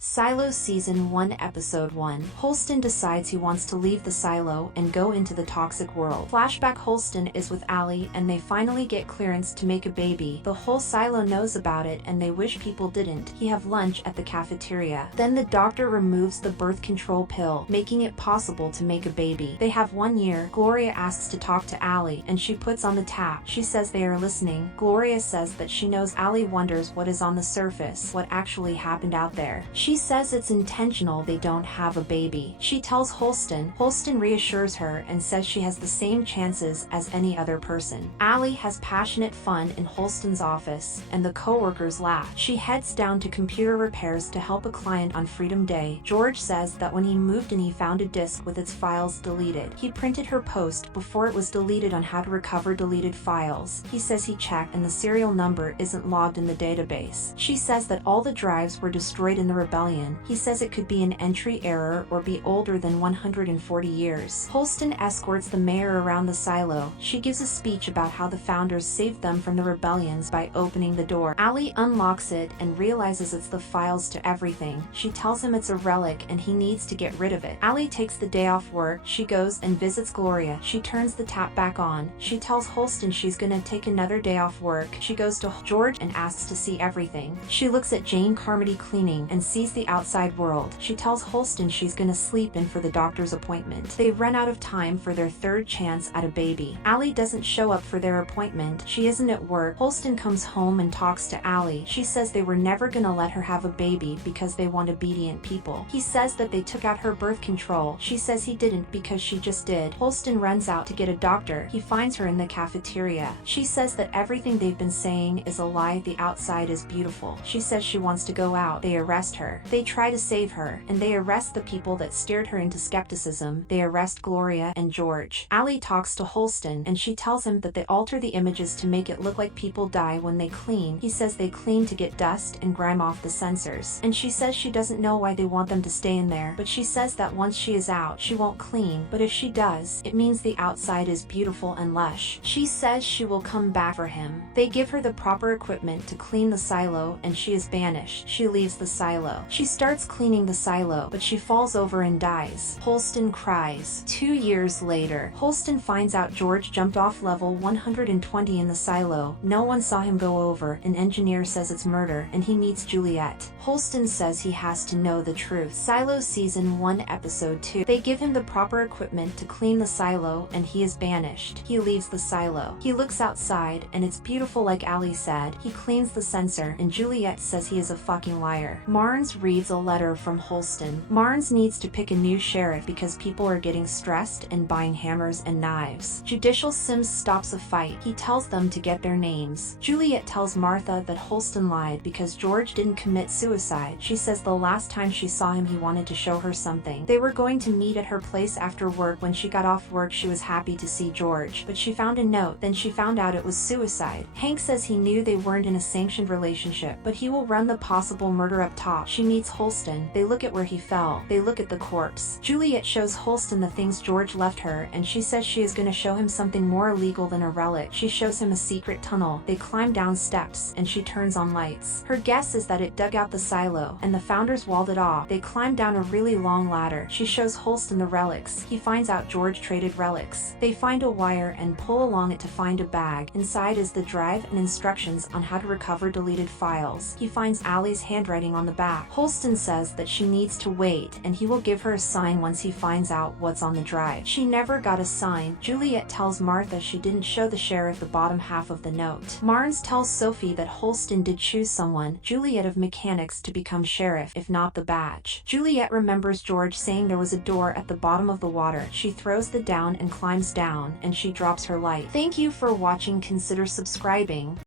Silo Season 1 Episode 1. Holston decides he wants to leave the silo and go into the toxic world. Flashback: Holston is with Allie and they finally get clearance to make a baby. The whole silo knows about it and they wish people didn't. He have lunch at the cafeteria. Then the doctor removes the birth control pill, making it possible to make a baby. They have 1 year. Gloria asks to talk to Allie and she puts on the tap. She says they are listening. Gloria says that she knows. Allie wonders what is on the surface, what actually happened out there. She says it's intentional they don't have a baby. She tells Holston. Holston reassures her and says she has the same chances as any other person. Allie has passionate fun in Holston's office, and the co-workers laugh. She heads down to computer repairs to help a client on Freedom Day. George says that when he moved in he found a disk with its files deleted. He printed her post before it was deleted on how to recover deleted files. He says he checked and the serial number isn't logged in the database. She says that all the drives were destroyed in the rebellion. He says it could be an entry error or be older than 140 years. Holston escorts the mayor around the silo. She gives a speech about how the founders saved them from the rebellions by opening the door. Allie unlocks it and realizes it's the files to everything. She tells him it's a relic and he needs to get rid of it. Allie takes the day off work. She goes and visits Gloria. She turns the tap back on. She tells Holston she's gonna take another day off work. She goes to George and asks to see everything. She looks at Jane Carmody cleaning and sees the outside world. She tells Holston she's gonna sleep in for the doctor's appointment. They run out of time for their third chance at a baby. Allie doesn't show up for their appointment. She isn't at work. Holston comes home and talks to Allie. She says they were never gonna let her have a baby because they want obedient people. He says that they took out her birth control. She says he didn't because she just did. Holston runs out to get a doctor. He finds her in the cafeteria. She says that everything they've been saying is a lie. The outside is beautiful. She says she wants to go out. They arrest her. They try to save her, and they arrest the people that steered her into skepticism. They arrest Gloria and George. Allie talks to Holston, and she tells him that they alter the images to make it look like people die when they clean. He says they clean to get dust and grime off the sensors. And she says she doesn't know why they want them to stay in there, but she says that once she is out, she won't clean. But if she does, it means the outside is beautiful and lush. She says she will come back for him. They give her the proper equipment to clean the silo, and she is banished. She leaves the silo. She starts cleaning the silo, but she falls over and dies. Holston cries. 2 years later, Holston finds out George jumped off level 120 in the silo. No one saw him go over. An engineer says it's murder, and he meets Juliet. Holston says he has to know the truth. Silo Season 1 Episode 2. They give him the proper equipment to clean the silo, and he is banished. He leaves the silo. He looks outside, and it's beautiful like Allie said. He cleans the sensor, and Juliet says he is a fucking liar. Marnes reads a letter from Holston. Marnes needs to pick a new sheriff because people are getting stressed and buying hammers and knives. Judicial Sims stops a fight. He tells them to get their names. Juliet tells Martha that Holston lied because George didn't commit suicide. She says the last time she saw him he wanted to show her something. They were going to meet at her place after work. When she got off work she was happy to see George, but she found a note. Then she found out it was suicide. Hank says he knew they weren't in a sanctioned relationship, but he will run the possible murder up top. She meets Holston. They look at where he fell. They look at the corpse. Juliet shows Holston the things George left her, and she says she is going to show him something more illegal than a relic. She shows him a secret tunnel. They climb down steps, and she turns on lights. Her guess is that it dug out the silo, and the founders walled it off. They climb down a really long ladder. She shows Holston the relics. He finds out George traded relics. They find a wire and pull along it to find a bag. Inside is the drive and instructions on how to recover deleted files. He finds Allie's handwriting on the back. Holston says that she needs to wait, and he will give her a sign once he finds out what's on the drive. She never got a sign. Juliet tells Martha she didn't show the sheriff the bottom half of the note. Marnes tells Sophie that Holston did choose someone, Juliet of mechanics, to become sheriff, if not the badge. Juliet remembers George saying there was a door at the bottom of the water. She throws the down and climbs down, and she drops her light. Thank you for watching. Consider subscribing.